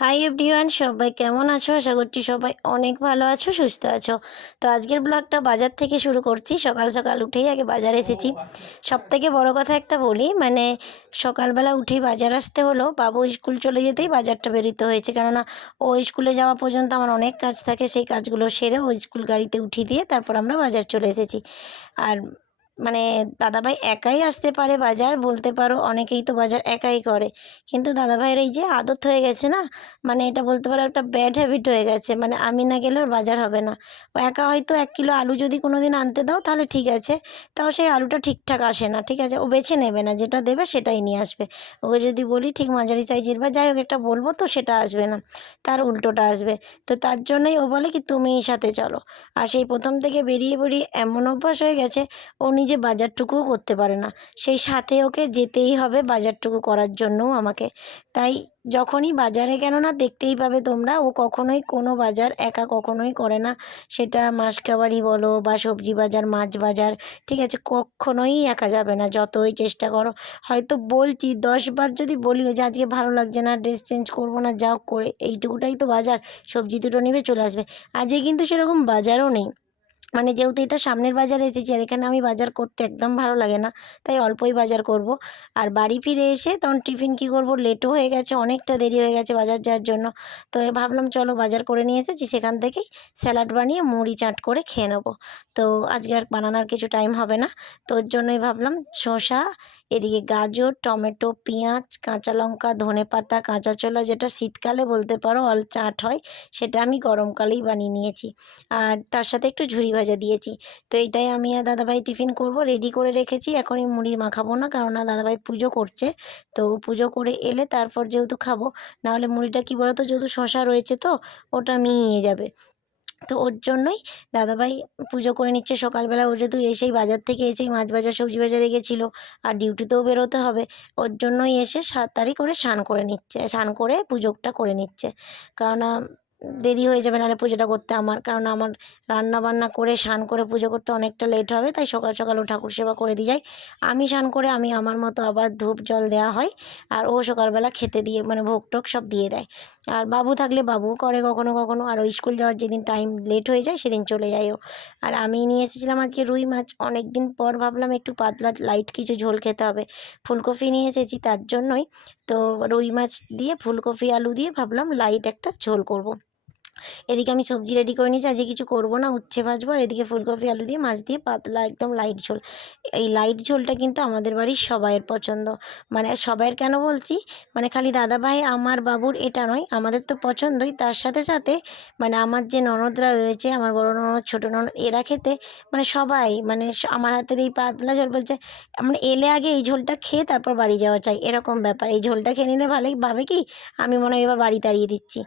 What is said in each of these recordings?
Hi everyone সবাই কেমন আছো? আশা করছি সবাই অনেক ভালো আছো, সুস্থ আছো। তো আজকের ব্লগটা বাজার থেকে শুরু করছি। সকাল সকাল উঠেই আগে বাজার এসেছি। সব থেকে বড়ো কথা একটা বলি মানে সকালবেলা উঠেই বাজার আসতে হলো। বাবু স্কুল চলে যেতেই বাজারটা বেরোতে হয়েছে। কেননা ও স্কুলে যাওয়া পর্যন্ত আমার অনেক কাজ থাকে। সেই কাজগুলো সেরে ও স্কুল গাড়িতে উঠিয়ে দিয়ে তারপর আমরা বাজার চলে এসেছি। আর মানে দাদাভাই একাই আসতে পারে বাজার বলতে পারো, অনেকেই তো বাজার একাই করে। কিন্তু দাদাভাইয়ের এই যে আদত হয়ে গেছে না মানে এটা বলতে পারো একটা ব্যাড হ্যাবিট হয়ে গেছে মানে আমি না গেলে ওর বাজার হবে না। ও একা হয়তো এক কিলো আলু যদি কোনো দিন আনতে দাও তাহলে ঠিক আছে, তাও সেই আলুটা ঠিকঠাক আসে না, ঠিক আছে? ও বেছে নেবে না, যেটা দেবে সেটাই নিয়ে আসবে। ওকে যদি বলি ঠিক মাঝারি সাইজের বা যাই হোক একটা বলব তো সেটা আসবে না, তার উল্টোটা আসবে। তো তার জন্যই ও বলে কি তুমি সাথে চলো। আর সেই প্রথম থেকে বেরিয়ে বেরিয়ে এমন অভ্যাস হয়ে গেছে, ও নিজে বাজারটুকুও করতে পারে না। সেই সাথে ওকে যেতেই হবে বাজারটুকু করার জন্যও আমাকে। তাই যখনই বাজারে কেন না দেখতেই পাবে তোমরা, ও কখনোই কোনো বাজার একা কখনোই করে না। সেটা মাসকাবারি বলো বা সবজি বাজার, মাছ বাজার, ঠিক আছে? কখনোই একা যাবে না, যতই চেষ্টা করো। হয়তো বলছি, দশবার যদি বলি যে আজকে ভালো লাগছে না ড্রেস চেঞ্জ করব না, যাও করে, এইটুকুটাই তো বাজার, সবজি দুটো নিবে, চলে আসবে। আজকে কিন্তু সেরকম বাজারও নেই। মানে যেহেতু এটা সামনের বাজার এসেছি আর এখানে আমি বাজার করতে একদম ভালো লাগে না, তাই অল্পই বাজার করব। আর বাড়ি ফিরে এসে তখন টিফিন কি করব? লেটও হয়ে গেছে, অনেকটা দেরি হয়ে গেছে বাজার যাওয়ার জন্য। তো ভাবলাম চলো বাজার করে নিয়ে এসেছি, সেখান থেকেই স্যালাড বানিয়ে মুড়ি চাট করে খেয়ে নেব। তো আজকে আর বানানোর কিছু টাইম হবে না, তো ওর জন্যই ভাবলাম শসা এদিকে গাজর, টমেটো, পেঁয়াজ, কাঁচা লঙ্কা, ধনে পাতা, কাঁচা ছোলা যেটা শীতকালে বলতে পারো অল চাট হয়, সেটা আমি গরমকালেই বানিয়ে নিয়েছি। আর তার সাথে একটু ঝুরি ভাজা দিয়েছি। তো এটাই আমি আর দাদাভাই টিফিন করব রেডি করে রেখেছি। এখনই মুড়ি মাখাবো না, কারণ না দাদাভাই পুজো করছে। তো পুজো করে এলে তারপর যেহেতু খাব, নাহলে মুড়িটা কী বলতো, যেহেতু শশা রয়েছে তো, ওটা মিহিয়ে যাবে। তো ওর জন্যই দাদাভাই পুজো করে নিচ্ছে। সকালবেলা ও যেহেতু এসেই বাজার থেকে এসেই মাছ বাজার সবজি বাজারে গেছিল আর ডিউটিতেও বেরোতে হবে, ওর জন্যই এসে সাত তারিখ করে স্নান করে নিচ্ছে, স্নান করে পুজোটা করে নিচ্ছে। কারণ দেরি হয়ে যাবে, নাহলে পুজোটা করতে আমার। কারণ আমার রান্না বান্না করে, স্নান করে, পুজো করতে অনেকটা লেট হবে, তাই সকাল সকাল ও ঠাকুর সেবা করে দিয়ে যাই। আমি স্নান করে, আমি আমার মতো আবার ধূপ জল দেওয়া হয়, আর ও সকালবেলা খেতে দিয়ে মানে ভোগ টোক সব দিয়ে দেয়। আর বাবু থাকলে বাবু করে কখনো কখনো, আর ওই স্কুল যাওয়ার যেদিন টাইম লেট হয়ে যায়, সেদিন চলে যায় ও। আর আমি নিয়ে এসেছিলাম আজকে রুই মাছ। অনেক দিন পর ভাবলাম একটু পাতলা লাইট কিছু ঝোল খেতে হবে। ফুলকপি নিয়ে এসেছি তার জন্যই। তো রুই মাছ দিয়ে, ফুলকপি, আলু দিয়ে ভাবলাম লাইট একটা ঝোল করব। এদিকে আমি সবজি রেডি করে নিয়েছি, আজকে কিছু করব না, উচ্ছে ভাজবো, আর এদিকে ফুলকপি, আলু দিয়ে মাছ দিয়ে পাতলা একদম লাইট ঝোল। এই লাইট ঝোলটা কিন্তু আমাদের বাড়ির সবাইয়ের পছন্দ। মানে সবাইয়ের কেন বলছি? মানে খালি দাদাভাই, আমার বাবুর এটা নয়, আমাদের তো পছন্দই। তার সাথে সাথে মানে আমার যে ননদরা রয়েছে, আমার বড় ননদ, ছোটো ননদ, এরা খেতে মানে সবাই মানে আমার হাতের এই পাতলা ঝোল বলছে মানে এলে আগে এই ঝোলটা খেয়ে তারপর বাড়ি যাওয়া চাই, এরকম ব্যাপার। এই ঝোলটা খেয়ে নিলে ভালোই, ভাবে কি? আমি মনে হয় এবার বাড়ি তাড়িয়ে দিচ্ছি।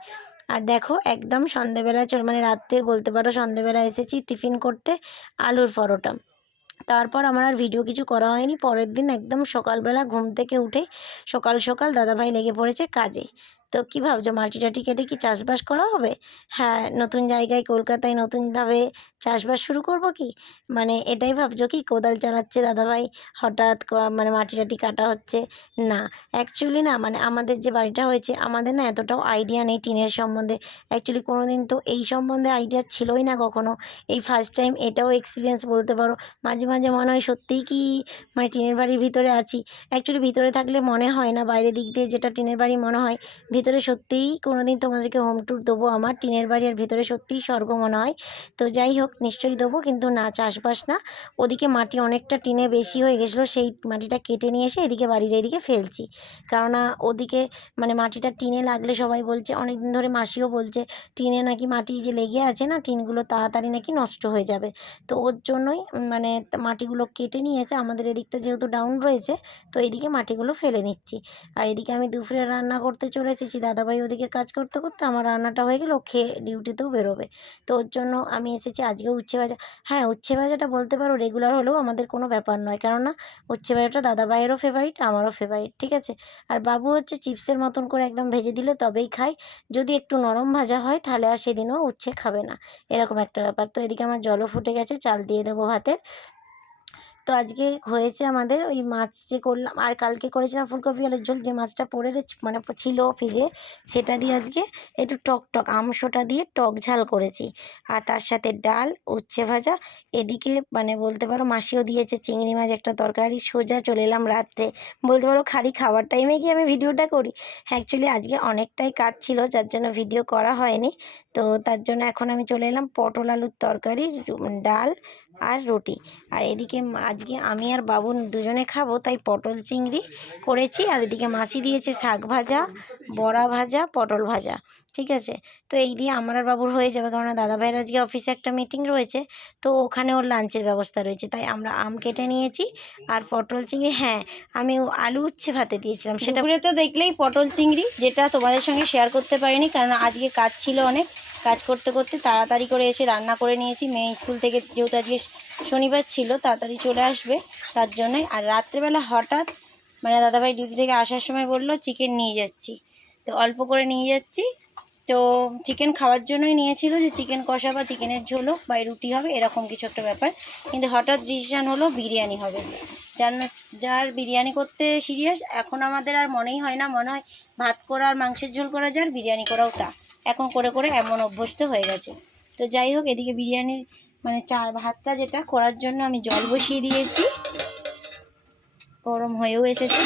আর দেখো, একদম সন্ধেবেলা, চল মানে রাত্রে বলতে পারো সন্ধেবেলা এসেছি টিফিন করতে আলুর পরোটা। তারপর আমার আর ভিডিও কিছু করা হয়নি। পরের দিন একদম সকালবেলা ঘুম থেকে উঠে সকাল সকাল দাদাভাই লেগে পড়েছে কাজে। তো কী ভাবছ? মাটি টাটি কেটে কি চাষবাস করা হবে? হ্যাঁ নতুন জায়গায় কলকাতায় নতুনভাবে চাষবাস শুরু করব কি? মানে এটাই ভাবছ কি? কোদাল চালাচ্ছে দাদাভাই, হঠাৎ মানে মাটি টাটি কাটা হচ্ছে। না অ্যাকচুয়ালি না মানে আমাদের যে বাড়িটা হয়েছে, আমাদের না এতটাও আইডিয়া নেই টিনের সম্বন্ধে। অ্যাকচুয়ালি কোনো দিন তো এই সম্বন্ধে আইডিয়া ছিলই না কখনো। এই ফার্স্ট টাইম এটাও এক্সপিরিয়েন্স বলতে পারো। মাঝে মাঝে মনে হয় সত্যিই কি মানে টিনের বাড়ির ভিতরে আছি। অ্যাকচুয়ালি ভিতরে থাকলে মনে হয় না, বাইরের দিক দিয়ে যেটা টিনের বাড়ি মনে হয় ভিতরে সত্যিই কোনো দিন তোমাদেরকে হোম ট্যুর দেবো আমার। টিনের বাড়ি আর ভিতরে সত্যিই স্বর্গ মনে হয়। তো যাই হোক, নিশ্চয়ই দেবো, কিন্তু না, চাষবাস না। ওদিকে মাটি অনেকটা টিনে বেশি হয়ে গেছিল, সেই মাটিটা কেটে নিয়ে এসে এদিকে বাড়ির এদিকে ফেলছি। কেননা ওদিকে মানে মাটিটা টিনে লাগলে সবাই বলছে অনেক দিন ধরে মাসিও বলছে, টিনে নাকি মাটি যে লেগে আছে না, টিনগুলো তাড়াতাড়ি নাকি নষ্ট হয়ে যাবে। তো ওর জন্যই মানে মাটিগুলো কেটে নিয়েছে আমাদের এদিকটা যেহেতু ডাউন রয়েছে, তো এইদিকে মাটিগুলো ফেলে নিচ্ছি। আর এদিকে আমি দুপুরে রান্না করতে চলে এসেছি দাদাভাই ওদিকে কাজ করতে করতে আমার রান্নাটা হয়ে গেল, খেয়ে ডিউটিতেও বেরোবে। তো ওর জন্য আমি এসেছি আজকেও উচ্ছে ভাজা। হ্যাঁ উচ্ছে ভাজাটা বলতে পারো রেগুলার হলেও আমাদের কোনো ব্যাপার নয়। কেননা উচ্ছে ভাজাটা দাদাভাইয়েরও ফেভারিট আমারও ফেভারিট ঠিক আছে? আর বাবু হচ্ছে চিপসের মতন করে একদম ভেজে দিলে তবেই খায়। যদি একটু নরম ভাজা হয় তাহলে আর সেদিনও উচ্ছে খাবে না, এরকম একটা ব্যাপার। তো এদিকে আমার জলও ফুটে গেছে, চাল দিয়ে দেবো ভাতের। তো আজকে হয়েছে আমাদের ওই মাছ যে করলাম, আর কালকে করেছিলাম ফুলকপি আলুর ঝোল, যে মাছটা পড়ে মানে ছিল ফ্রিজে, সেটা দিয়ে আজকে একটু টক টক আমসোটা দিয়ে টক ঝাল করেছি। আর তার সাথে ডাল, উচ্ছে ভাজা, এদিকে মানে বলতে পারো মাসিও দিয়েছে চিংড়ি মাছ, একটা তরকারি, সোজা চলে এলাম রাত্রে। বলতে পারো খালি খাবার টাইমে কি আমি ভিডিওটা করি। অ্যাকচুয়ালি আজকে অনেকটাই কাজ ছিল, যার জন্য ভিডিও করা হয়নি। তো তার জন্য এখন আমি চলে এলাম পটল আলুর তরকারি ডাল আর রুটি। আর এদিকে আজকে আমি আর বাবু দুজনে খাব, তাই পটল চিংড়ি করেছি। আর এদিকে মাছি দিয়েছে শাক ভাজা, বড়া ভাজা, পটল ভাজা, ঠিক আছে? তো এই দিয়ে আমার আর বাবুর হয়ে যাবে কারণ দাদা ভাইয়ের আজকে অফিসে একটা মিটিং রয়েছে। তো ওখানে ওর লাঞ্চের ব্যবস্থা রয়েছে, তাই আমরা আম কেটে নিয়েছি। আর পটল চিংড়ি হ্যাঁ আমি আলু উচ্ছে ভাতে দিয়েছিলাম, সেটা তো দেখলেই পটল চিংড়ি, যেটা তোমাদের সঙ্গে শেয়ার করতে পারিনি কারণ আজকে কাজ ছিল অনেক। কাজ করতে করতে তাড়াতাড়ি করে এসে রান্না করে নিয়েছি। মেয়ে স্কুল থেকে যেহেতু আজকে শনিবার ছিল, তাড়াতাড়ি চলে আসবে। তার জন্যই আর রাত্রেবেলা হঠাৎ মানে দাদাভাই ডিউটি থেকে আসার সময় বলল চিকেন নিয়ে যাচ্ছি। তো অল্প করে নিয়ে যাচ্ছি। তো চিকেন খাওয়ার জন্যই নিয়েছিল যে চিকেন কষা বা চিকেনের ঝোল হোক বা রুটি হবে, এরকম কিছু একটা ব্যাপার। কিন্তু হঠাৎ ডিসিশান হলো বিরিয়ানি হবে। যার যার বিরিয়ানি করতে সিরিয়াস এখন আমাদের আর মনেই হয় না। মনে হয় ভাত করা আর মাংসের ঝোল করা যার, বিরিয়ানি করাও তা এখন করে করে এমন অভ্যস্ত হয়ে গেছে। তো যাই হোক, এদিকে বিরিয়ানির মানে চা ভাতটা যেটা করার জন্য আমি জল বসিয়ে দিয়েছি। গরম হয়েও এসেছে।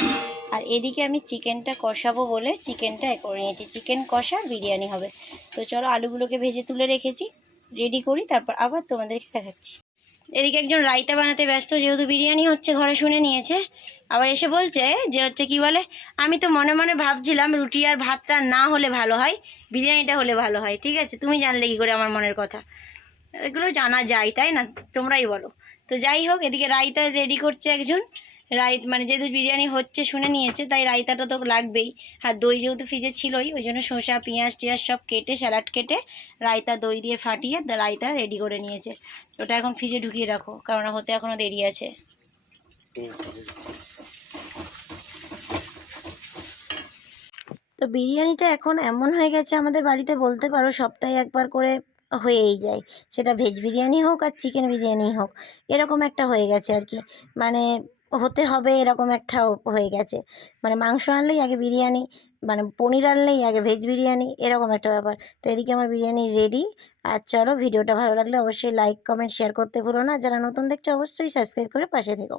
আর এদিকে আমি চিকেনটা কষাবো বলে চিকেনটা করে নিয়েছি। চিকেন কষা বিরিয়ানি হবে। তো চলো আলুগুলোকে ভেজে তুলে রেখেছি। রেডি করি, তারপর আবার তোমাদেরকে দেখাচ্ছি। এদিকে একজন রায়তা বানাতে ব্যস্ত, যেহেতু বিরিয়ানি হচ্ছে ঘরে শুনে নিয়েছে। আবার এসে বলছে যে হচ্ছে কি বলে, আমি তো মনে মনে ভাবছিলাম রুটি আর ভাতটা না হলে ভালো হয়, বিরিয়ানিটা হলে ভালো হয়। ঠিক আছে, তুমি জানলে কি করে আমার মনের কথা। এগুলো জানা যায়, তাই না? তোমরাই বলো। তো যাই হোক, এদিকে রায়তা রেডি করছে একজন। রাই মানে যেহেতু বিরিয়ানি হচ্ছে শুনে নিয়েছে, তাই রায়তাটা তো লাগবেই। আর দই যেহেতু ফ্রিজে ছিলই, ওই জন্য শসা, পেঁয়াজ টিয়াজ সব কেটে, স্যালাড কেটে রায়তা দই দিয়ে ফাটিয়ে রায়তা রেডি করে নিয়েছে। ওটা এখন ফ্রিজে ঢুকিয়ে রাখো, কারণ হতে এখনও দেরি আছে। তো বিরিয়ানিটা এখন এমন হয়ে গেছে আমাদের বাড়িতে, বলতে পারো সপ্তাহে একবার করে হয়েই যায়। সেটা ভেজ বিরিয়ানি হোক আর চিকেন বিরিয়ানি হোক, এরকম একটা হয়ে গেছে আর কি। মানে হতে হবে এরকম একটা হয়ে গেছে। মানে মাংস আনলেই আগে বিরিয়ানি মানে পনির আনলেই আগে ভেজ বিরিয়ানি, এরকম একটা ব্যাপার। তো এদিকে আমার বিরিয়ানি রেডি আর চলো ভিডিওটা ভালো লাগলে অবশ্যই লাইক কমেন্ট শেয়ার করতে ভুলো না। যারা নতুন দেখছ অবশ্যই সাবস্ক্রাইব করে পাশে থেকো।